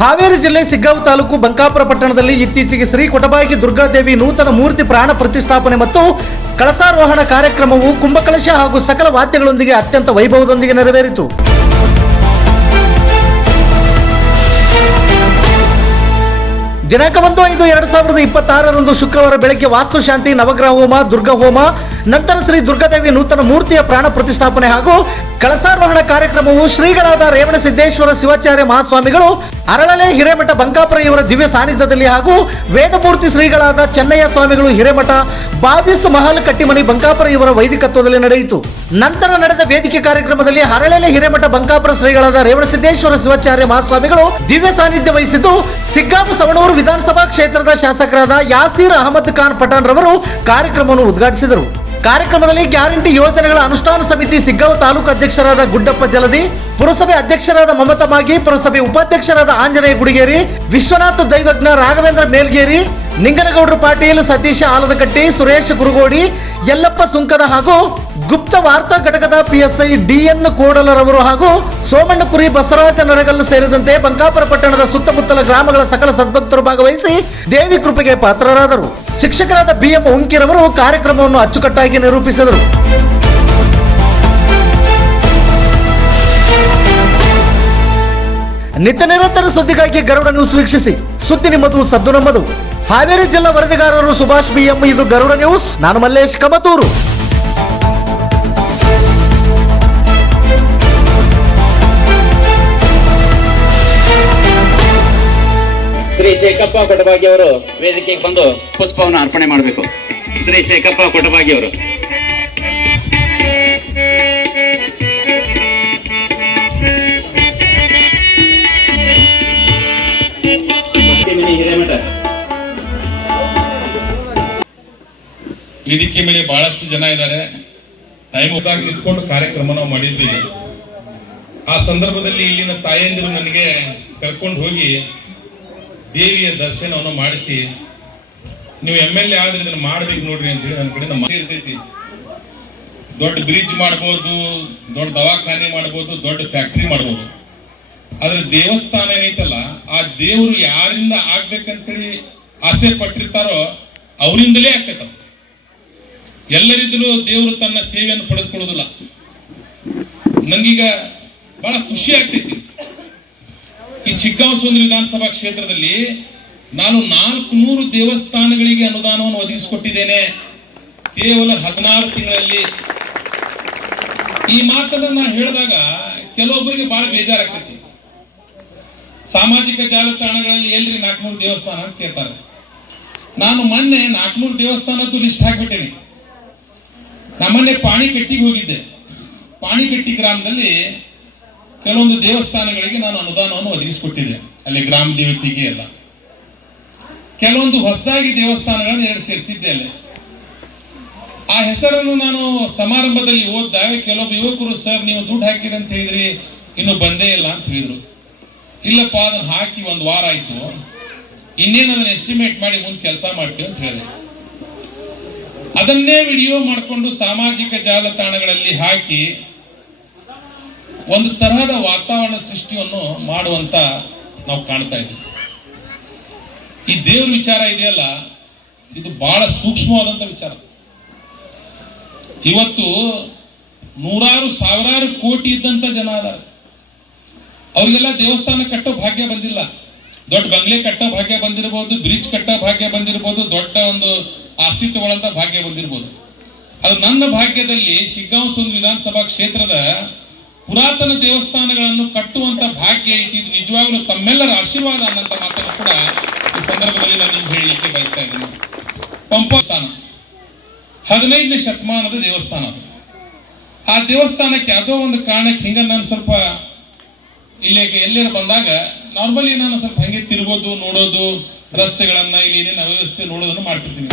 ಹಾವೇರಿ ಜಿಲ್ಲೆ ಸಿಗ್ಗಾಂವ ತಾಲೂಕು ಬಂಕಾಪುರ ಪಟ್ಟಣದಲ್ಲಿ ಇತ್ತೀಚೆಗೆ ಶ್ರೀ ಕೊಟಬಾಗಿ ದುರ್ಗಾದೇವಿ ನೂತನ ಮೂರ್ತಿ ಪ್ರಾಣ ಪ್ರತಿಷ್ಠಾಪನೆ ಮತ್ತು ಕಳಸಾರೋಹಣ ಕಾರ್ಯಕ್ರಮವು ಕುಂಭಕಳಶ ಹಾಗೂ ಸಕಲ ವಾದ್ಯಗಳೊಂದಿಗೆ ಅತ್ಯಂತ ವೈಭವದೊಂದಿಗೆ ನೆರವೇರಿತು. ದಿನಾಂಕ 1/5/2026 ಶುಕ್ರವಾರ ಬೆಳಗ್ಗೆ ವಾಸ್ತುಶಾಂತಿ, ನವಗ್ರಹ ಹೋಮ, ದುರ್ಗಾ ಹೋಮ, ನಂತರ ಶ್ರೀ ದುರ್ಗಾದೇವಿ ನೂತನ ಮೂರ್ತಿಯ ಪ್ರಾಣ ಪ್ರತಿಷ್ಠಾಪನೆ ಹಾಗೂ ಕಳಸಾರೋಹಣ ಕಾರ್ಯಕ್ರಮವು ಶ್ರೀಗಳಾದ ರೇವಣಸಿದ್ದೇಶ್ವರ ಶಿವಾಚಾರ್ಯ ಮಹಾಸ್ವಾಮಿಗಳು, ಅರಳಲೆ ಹಿರೇಮಠ ಬಂಕಾಪುರ ಇವರ ದಿವ್ಯ ಸಾನ್ನಿಧ್ಯದಲ್ಲಿ ಹಾಗೂ ವೇದಮೂರ್ತಿ ಶ್ರೀಗಳಾದ ಚೆನ್ನಯ್ಯ ಸ್ವಾಮಿಗಳು ಹಿರೇಮಠ, ಬಾವಿಸ್ ಮಹಲ್ ಕಟ್ಟಿಮನಿ ಬಂಕಾಪುರ ಇವರ ವೈದಿಕತ್ವದಲ್ಲಿ ನಡೆಯಿತು. ನಂತರ ನಡೆದ ವೇದಿಕೆ ಕಾರ್ಯಕ್ರಮದಲ್ಲಿ ಅರಳಲೆ ಹಿರೇಮಠ ಬಂಕಾಪುರ ಶ್ರೀಗಳಾದ ರೇವಣಸಿದ್ದೇಶ್ವರ ಶಿವಾಚಾರ್ಯ ಮಹಾಸ್ವಾಮಿಗಳು ದಿವ್ಯ ಸಾನ್ನಿಧ್ಯ ವಹಿಸಿದ್ದು, ಸಿಗ್ಗಾಂವ ಸವಣೂರು ವಿಧಾನಸಭಾ ಕ್ಷೇತ್ರದ ಶಾಸಕರಾದ ಯಾಸೀರ್ ಅಹಮದ್ ಖಾನ್ ಪಠಾಣ್ ರವರು ಕಾರ್ಯಕ್ರಮವನ್ನು ಉದ್ಘಾಟಿಸಿದರು. ಕಾರ್ಯಕ್ರಮದಲ್ಲಿ ಗ್ಯಾರಂಟಿ ಯೋಜನೆಗಳ ಅನುಷ್ಠಾನ ಸಮಿತಿ ಸಿಗ್ಗಾಂವ ತಾಲೂಕು ಅಧ್ಯಕ್ಷರಾದ ಗುಡ್ಡಪ್ಪ ಜಲದಿ, ಪುರಸಭೆ ಅಧ್ಯಕ್ಷರಾದ ಮಮತಾ ಮಾಗಿ, ಪುರಸಭೆ ಉಪಾಧ್ಯಕ್ಷರಾದ ಆಂಜನೇಯ ಗುಡಿಗೇರಿ, ವಿಶ್ವನಾಥ ದೈವಜ್ಞ ರಾಘವೇಂದ್ರ ಮೇಲ್ಗೇರಿ, ನಿಂಗನಗೌಡರು ಪಾಟೀಲ್, ಸತೀಶ ಆಲದಕಟ್ಟಿ, ಸುರೇಶ್ ಗುರುಗೋಡಿ, ಯಲ್ಲಪ್ಪ ಸುಂಕದ ಹಾಗೂ ಗುಪ್ತ ವಾರ್ತಾ ಘಟಕದ PSI DN ಕೋಡಲರವರು ಹಾಗೂ ಸೋಮಣ್ಣಕುರಿ, ಬಸವರಾಜ ನರಗಲ್ ಸೇರಿದಂತೆ ಬಂಕಾಪುರ ಪಟ್ಟಣದ ಸುತ್ತಮುತ್ತಲ ಗ್ರಾಮಗಳ ಸಕಲ ಸದ್ಭಕ್ತರು ಭಾಗವಹಿಸಿ ದೇವಿ ಕೃಪೆಗೆ ಪಾತ್ರರಾದರು. ಶಿಕ್ಷಕರಾದ BM ಉಂಕಿರವರು ಕಾರ್ಯಕ್ರಮವನ್ನು ಅಚ್ಚುಕಟ್ಟಾಗಿ ನಿರೂಪಿಸಿದರು. ನಿತ್ಯ ನಿರಂತರ ಸುದ್ದಿಗಾಗಿ ಗರುಡ ನ್ಯೂಸ್ ವೀಕ್ಷಿಸಿ. ಸುದ್ದಿ ನಿಮ್ಮದು, ಸದ್ದು ನಮ್ಮದು. ಹಾವೇರಿ ಜಿಲ್ಲಾ ವರದಿಗಾರರು ಸುಭಾಷ್ BM. ಇದು ಗರುಡ ನ್ಯೂಸ್. ನಾನು ಮಲ್ಲೇಶ್ ಕಮತೂರು. ಶ್ರೀ ಶೇಖಪ್ಪ ಕೊಟಬಾಗಿ ಅವರು ವೇದಿಕೆಗೆ ಬಂದು ಪುಷ್ಪವನ್ನು ಅರ್ಪಣೆ ಮಾಡಬೇಕು. ಶ್ರೀ ಶೇಖಪ್ಪ ಕೊಟಬಾಗಿ ಅವರು. ಹಿರೇಮಠ ವೇದಿಕೆ ಮೇಲೆ ಬಹಳಷ್ಟು ಜನ ಇದ್ದಾರೆ. ಟೈಮ್ ಹೋದಾಗ ನಿಂತ್ಕೊಂಡು ಕಾರ್ಯಕ್ರಮ ನಾವು ಮಾಡಿದ್ವಿ. ಆ ಸಂದರ್ಭದಲ್ಲಿ ಇಲ್ಲಿನ ತಾಯಂದಿರು ನನಗೆ ಕರ್ಕೊಂಡು ಹೋಗಿ ದೇವಿಯ ದರ್ಶನವನ್ನು ಮಾಡಿಸಿ, ನೀವು MLA ಆದ್ರೆ ಇದನ್ನ ಮಾಡ್ಬೇಕು ನೋಡ್ರಿ ಅಂತ ಹೇಳಿ ನನ್ನ ಕಡೆಯಿಂದ ಇರ್ತೈತಿ. ದೊಡ್ಡ ಬ್ರಿಡ್ಜ್ ಮಾಡ್ಬೋದು, ದೊಡ್ಡ ದವಾಖಾನೆ ಮಾಡ್ಬೋದು, ದೊಡ್ಡ ಫ್ಯಾಕ್ಟ್ರಿ ಮಾಡ್ಬೋದು. ಆದ್ರೆ ದೇವಸ್ಥಾನ ಏನೈತಲ್ಲ, ಆ ದೇವರು ಯಾರಿಂದ ಆಗ್ಬೇಕಂತೇಳಿ ಆಸೆ ಪಟ್ಟಿರ್ತಾರೋ ಅವರಿಂದಲೇ ಆಗ್ತೈತ. ಎಲ್ಲರಿದ್ದಲೂ ದೇವರು ತನ್ನ ಸೇವೆಯನ್ನು ಪಡೆದುಕೊಳ್ಳೋದಿಲ್ಲ. ನಂಗೀಗ ಬಹಳ ಖುಷಿ ಆಗ್ತೈತಿ. ಈ ಸಿಗ್ಗಾಂವ ಸವಣೂರು ವಿಧಾನಸಭಾ ಕ್ಷೇತ್ರದಲ್ಲಿ ನಾನು 400 ದೇವಸ್ಥಾನಗಳಿಗೆ ಅನುದಾನವನ್ನು ಒದಗಿಸಿಕೊಟ್ಟಿದ್ದೇನೆ ಕೇವಲ 16 ತಿಂಗಳಲ್ಲಿ. ಈ ಮಾತನ್ನ ನಾನು ಹೇಳಿದಾಗ ಕೆಲವೊಬ್ಬರಿಗೆ ಬಹಳ ಬೇಜಾರಾಗ್ತೈತಿ. ಸಾಮಾಜಿಕ ಜಾಲತಾಣಗಳಲ್ಲಿ ಎಲ್ರಿ 400 ದೇವಸ್ಥಾನ ಅಂತ ಕೇಳ್ತಾರೆ. ನಾನು ಮೊನ್ನೆ 400 ದೇವಸ್ಥಾನದ್ದು ಲಿಸ್ಟ್ ಹಾಕ್ಬಿಟ್ಟೇನೆ. ನಮ್ಮನ್ನೆ ಪಾಣಿಕಟ್ಟಿಗೆ ಹೋಗಿದ್ದೆ. ಪಾಣಿಕಟ್ಟಿ ಗ್ರಾಮದಲ್ಲಿ ಕೆಲವೊಂದು ದೇವಸ್ಥಾನಗಳಿಗೆ ನಾನು ಅನುದಾನವನ್ನು ಒದಗಿಸಿಕೊಟ್ಟಿದ್ದೆ. ಅಲ್ಲಿ ಗ್ರಾಮ ದೇವತೆಗೆ ಎಲ್ಲ ಕೆಲವೊಂದು ಹೊಸದಾಗಿ ದೇವಸ್ಥಾನಗಳನ್ನು 2 ಸೇರಿಸಿದ್ದೆ ಅಲ್ಲೇ. ಆ ಹೆಸರನ್ನು ನಾನು ಸಮಾರಂಭದಲ್ಲಿ ಓದಿದಾಗ ಕೆಲವೊಬ್ಬ ಯುವಕರು, ಸರ್ ನೀವು ದುಡ್ಡು ಹಾಕಿರಿ ಅಂತ ಹೇಳಿದ್ರಿ, ಇನ್ನು ಬಂದೇ ಇಲ್ಲ ಅಂತ ಹೇಳಿದ್ರು. ಇಲ್ಲಪ್ಪ, ಅದನ್ನು ಹಾಕಿ 1 ವಾರ ಆಯ್ತು, ಇನ್ನೇನು ಅದನ್ನ ಎಸ್ಟಿಮೇಟ್ ಮಾಡಿ ಮುಂದೆ ಕೆಲಸ ಮಾಡ್ತೀವಿ ಅಂತ ಹೇಳಿದೆ. ಅದನ್ನೇ ವಿಡಿಯೋ ಮಾಡಿಕೊಂಡು ಸಾಮಾಜಿಕ ಜಾಲತಾಣಗಳಲ್ಲಿ ಹಾಕಿ ಒಂದು ತರಹದ ವಾತಾವರಣ ಸೃಷ್ಟಿಯನ್ನು ಮಾಡುವಂತ ನಾವು ಕಾಣ್ತಾ ಇದ್ದೀವಿ. ಈ ದೇವ್ರ ವಿಚಾರ ಇದೆಯಲ್ಲ, ಇದು ಬಹಳ ಸೂಕ್ಷ್ಮವಾದಂತ ವಿಚಾರ. ಇವತ್ತು ನೂರಾರು ಸಾವಿರಾರು ಕೋಟಿ ಇದ್ದಂತ ಜನ ಅದಾರ. ಅವ್ರಿಗೆಲ್ಲ ದೇವಸ್ಥಾನ ಕಟ್ಟೋ ಭಾಗ್ಯ ಬಂದಿಲ್ಲ. ದೊಡ್ಡ ಬಂಗ್ಲೆ ಕಟ್ಟೋ ಭಾಗ್ಯ ಬಂದಿರಬಹುದು, ಬ್ರಿಡ್ಜ್ ಕಟ್ಟೋ ಭಾಗ್ಯ ಬಂದಿರಬಹುದು, ದೊಡ್ಡ ಒಂದು ಆಸ್ತಿ ತಗೊಳ್ಳಂತ ಭಾಗ್ಯ ಬಂದಿರಬಹುದು. ಅದು ನನ್ನ ಭಾಗ್ಯದಲ್ಲಿ ಸಿಗ್ಗಾಂವ ಸವಣೂರು ವಿಧಾನಸಭಾ ಕ್ಷೇತ್ರದ ಪುರಾತನ ದೇವಸ್ಥಾನಗಳನ್ನು ಕಟ್ಟುವಂತ ಭಾಗ್ಯ ಐತಿ. ಇದು ನಿಜವಾಗ್ಲೂ ತಮ್ಮೆಲ್ಲರ ಆಶೀರ್ವಾದ ಅನ್ನಂತ ಮಾತನ್ನು ಕೂಡ ಈ ಸಂದರ್ಭದಲ್ಲಿ ನಾನು ನಿಮ್ಗೆ ಹೇಳಲಿಕ್ಕೆ ಬಯಸ್ತಾ ಇದ್ದೀನಿ. ಪಂಪಸ್ಥಾನ 15ನೇ ಶತಮಾನದ ದೇವಸ್ಥಾನ ಅದು. ಆ ದೇವಸ್ಥಾನಕ್ಕೆ ಯಾವುದೋ ಒಂದು ಕಾರಣಕ್ಕೆ ಹಿಂಗ ನಾನು ಸ್ವಲ್ಪ ಇಲ್ಲಿಗೆ ಎಲ್ಲರೂ ಬಂದಾಗ ನಾರ್ಮಲಿ ನಾನು ಸ್ವಲ್ಪ ಹಂಗೆ ತಿರುಗೋದು, ನೋಡೋದು, ರಸ್ತೆಗಳನ್ನ, ಇಲ್ಲಿ ಏನೇನು ಅವ್ಯವಸ್ಥೆ ನೋಡೋದನ್ನು ಮಾಡ್ತಿರ್ತೀನಿ.